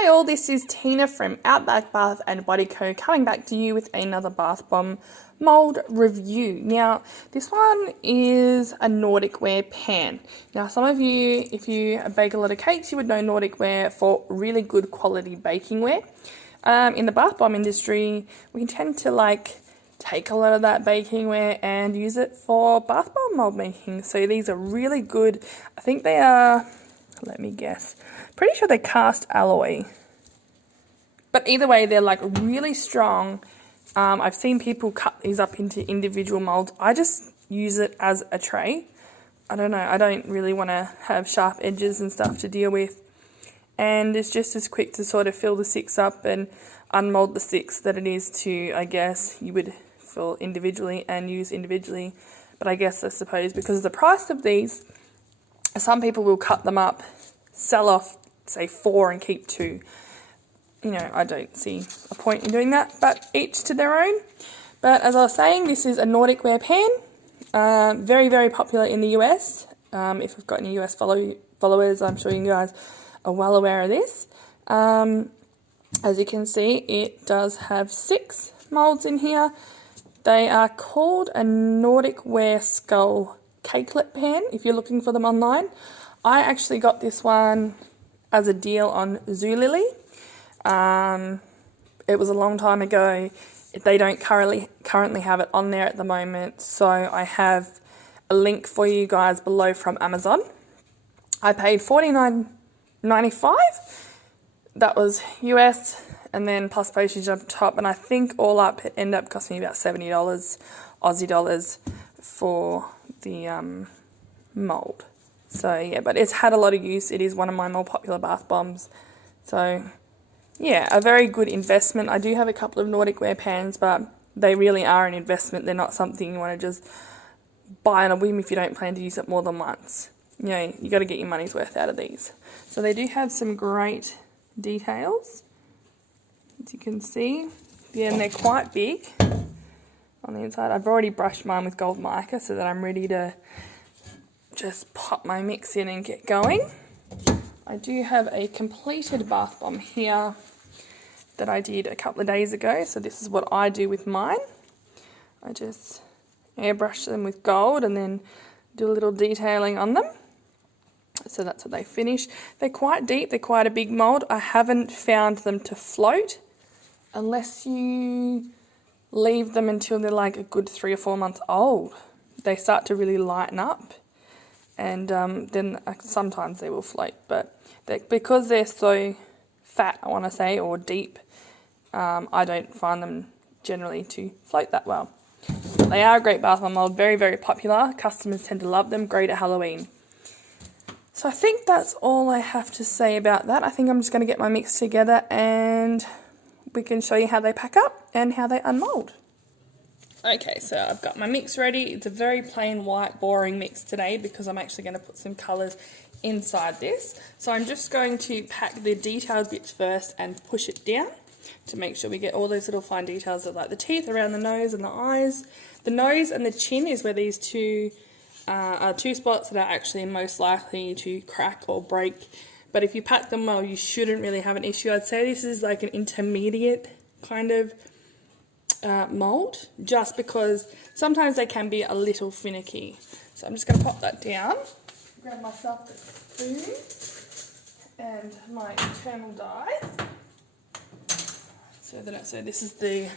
Hi all, this is Tina from Outback Bath and Body Co coming back to you with another bath bomb mould review. Now, this one is a Nordic ware pan. Now, some of you, if you bake a lot of cakes, you would know Nordic ware for really good quality baking ware. In the bath bomb industry, we tend to take a lot of that baking ware and use it for bath bomb mould making. So these are really good. I think they are, let me guess, pretty sure they're cast alloy. But either way, they're like really strong. I've seen people cut these up into individual molds. I just use it as a tray. I don't know, I don't really want to have sharp edges and stuff to deal with. And it's just as quick to sort of fill the 6 up and unmold the 6 that it is to, I guess, you would fill individually and use individually. But I suppose because of the price of these, some people will cut them up, sell off, say 4 and keep 2. You know, I don't see a point in doing that, but each to their own. But as I was saying, this is a Nordic ware pan. Very, very popular in the US. If we've got any US followers, I'm sure you guys are well aware of this. As you can see, it does have 6 molds in here. They are called a Nordic ware skull cakelet pan, if you're looking for them online. I actually got this one as a deal on Zulily. It was a long time ago. They don't currently have it on there at the moment, so I have a link for you guys below from Amazon. I paid $49.95. That was US, and then plus postage on top, and I think all up it ended up costing me about $70 Aussie dollars for the mould. So yeah, but it's had a lot of use. It is one of my more popular bath bombs. So yeah, a very good investment. I do have a couple of Nordic ware pans, but they really are an investment. They're not something you want to just buy on a whim if you don't plan to use it more than once. You know, you got to get your money's worth out of these. So they do have some great details, as you can see. Yeah, and they're quite big on the inside. I've already brushed mine with gold mica so that I'm ready to just pop my mix in and get going. I do have a completed bath bomb here that I did a couple of days ago. So this is what I do with mine. I just airbrush them with gold and then do a little detailing on them. So that's how they finish. They're quite deep, they're quite a big mould. I haven't found them to float unless you leave them until they're like a good 3 or 4 months old. They start to really lighten up, and then sometimes they will float, but because they're so fat, I want to say, or deep, I don't find them generally to float that well. They are a great bath bomb mould, very, very popular. Customers tend to love them, great at Halloween. So I think that's all I have to say about that. I think I'm just going to get my mix together and we can show you how they pack up and how they unmold. Okay, so I've got my mix ready. It's a very plain white boring mix today because I'm actually going to put some colours inside this. So I'm just going to pack the detailed bits first and push it down to make sure we get all those little fine details of like the teeth around the nose and the eyes. The nose and the chin is where these two are 2 spots that are actually most likely to crack or break. But if you pack them well, you shouldn't really have an issue. I'd say this is like an intermediate kind of mould, just because sometimes they can be a little finicky. So I'm just going to pop that down, grab myself a spoon and my internal dye. So this is the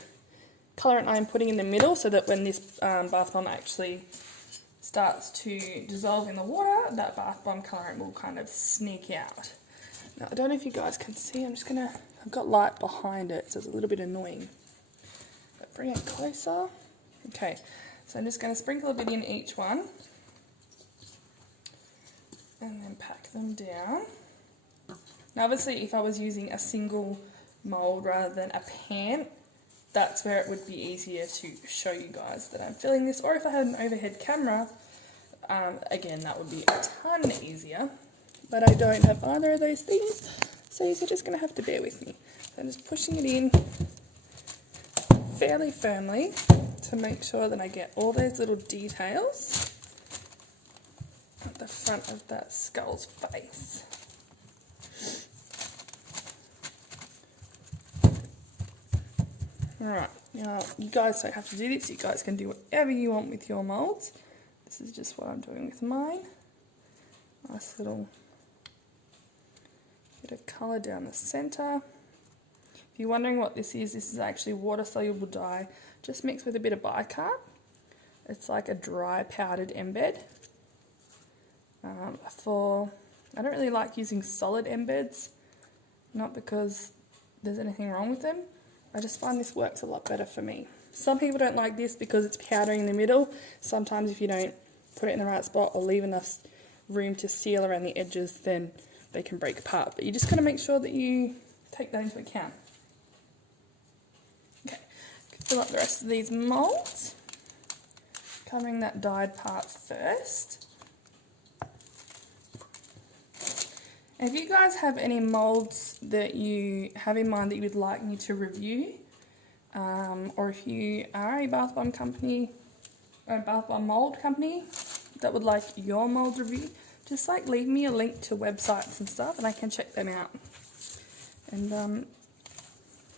colourant I'm putting in the middle, so that when this bath bomb actually starts to dissolve in the water, that bath bomb colourant will kind of sneak out. Now, I don't know if you guys can see, I've got light behind it, so it's a little bit annoying. But bring it closer. Okay, so I'm just going to sprinkle a bit in each one and then pack them down. Now obviously if I was using a single mould rather than a pan, that's where it would be easier to show you guys that I'm filling this, or if I had an overhead camera, again that would be a ton easier, but I don't have either of those things, so you're just going to have to bear with me. So I'm just pushing it in fairly firmly to make sure that I get all those little details at the front of that skull's face. Alright, now you guys don't have to do this, you guys can do whatever you want with your moulds. This is just what I'm doing with mine. Nice little bit of colour down the centre. If you're wondering what this is actually water soluble dye, just mixed with a bit of bicarb. It's like a dry powdered embed. I don't really like using solid embeds, not because there's anything wrong with them. I just find this works a lot better for me. Some people don't like this because it's powdery in the middle. Sometimes if you don't put it in the right spot or leave enough room to seal around the edges, then they can break apart. But you just got to make sure that you take that into account. Okay, fill up the rest of these moulds, covering that dyed part first. And if you guys have any moulds that you have in mind that you would like me to review, or if you are a bath bomb company or a bath bomb mould company that would like your mould review, just like leave me a link to websites and stuff and I can check them out. And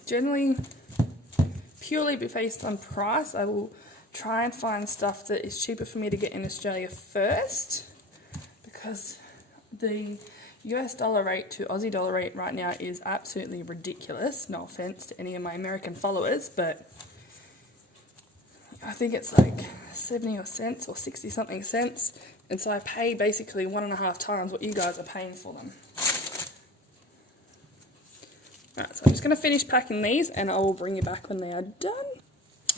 generally, purely based on price, I will try and find stuff that is cheaper for me to get in Australia first, because the US dollar rate to Aussie dollar rate right now is absolutely ridiculous. No offense to any of my American followers, but I think it's like 70 cents or 60 something cents, and so I pay basically 1.5 times what you guys are paying for them. Alright, so I'm just going to finish packing these and I will bring you back when they are done.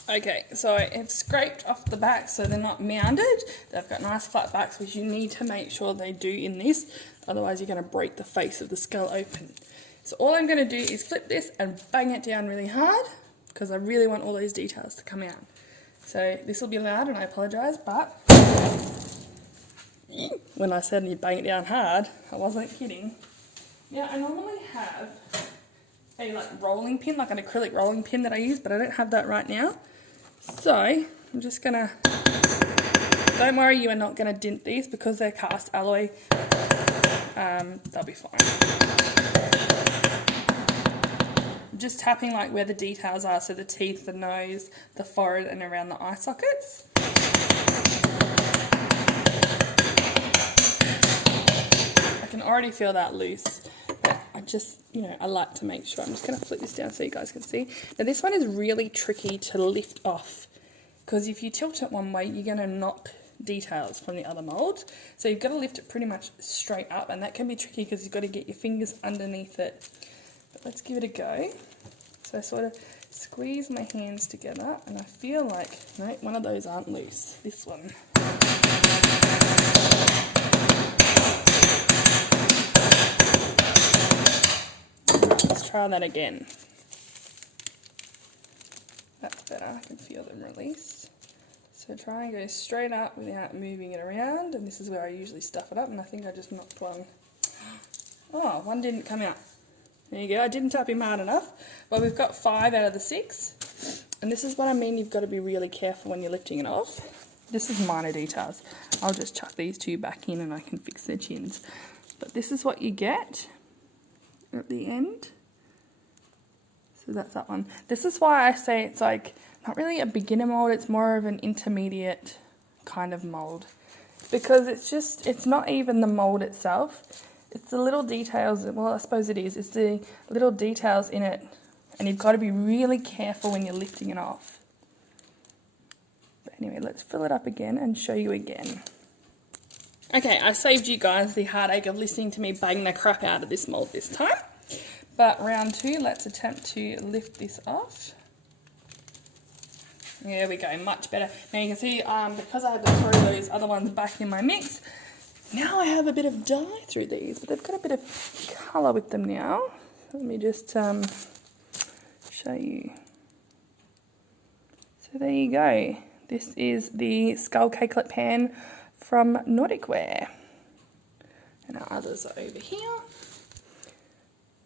Okay, so I have scraped off the back so they're not mounded. They've got nice flat backs, which you need to make sure they do in this, otherwise you're going to break the face of the skull open. So all I'm going to do is flip this and bang it down really hard, because I really want all those details to come out. So this will be loud and I apologise, but when I said you bang it down hard, I wasn't kidding. Now I normally have a rolling pin, like an acrylic rolling pin that I use, but I don't have that right now. So I'm just gonna, don't worry, you are not gonna dint these because they're cast alloy. They'll be fine. I'm just tapping like where the details are, so the teeth, the nose, the forehead, and around the eye sockets. I can already feel that loose. I just, I like to make sure. I'm just going to flip this down so you guys can see. Now this one is really tricky to lift off, because if you tilt it one way, you're going to knock details from the other mould. So you've got to lift it pretty much straight up, and that can be tricky because you've got to get your fingers underneath it. But let's give it a go. So I sort of squeeze my hands together, and I feel like, no, one of those aren't loose. This one. Let's try that again. That's better, I can feel them release. So try and go straight up without moving it around, and this is where I usually stuff it up, and I think I just knocked one. Oh, one didn't come out. There you go, I didn't tap him hard enough. Well, we've got 5 out of the 6, and this is what I mean, you've got to be really careful when you're lifting it off. This is minor details. I'll just chuck these 2 back in and I can fix their chins. But this is what you get at the end. So that's that one. This is why I say it's like not really a beginner mould, it's more of an intermediate kind of mould, because it's not even the mould itself, it's the little details. Well, I suppose it is, it's the little details in it, and you've got to be really careful when you're lifting it off. But anyway, let's fill it up again and show you again. Okay, I saved you guys the heartache of listening to me bang the crap out of this mould this time. But round 2, let's attempt to lift this off. There we go, much better. Now you can see, because I had to throw those other ones back in my mix, now I have a bit of dye through these, but they've got a bit of colour with them now. Let me just show you. So there you go. This is the skull cakelet pan from Nordic ware. And our others are over here.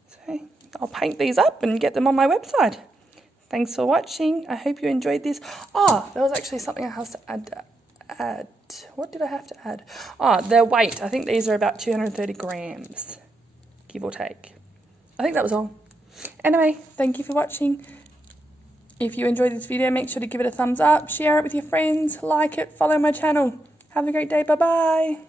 So I'll paint these up and get them on my website. Thanks for watching. I hope you enjoyed this. Oh, there was actually something else to add. What did I have to add? Oh, their weight. I think these are about 230 grams, give or take. I think that was all. Anyway, thank you for watching. If you enjoyed this video, make sure to give it a thumbs up, share it with your friends, like it, follow my channel. Have a great day. Bye bye.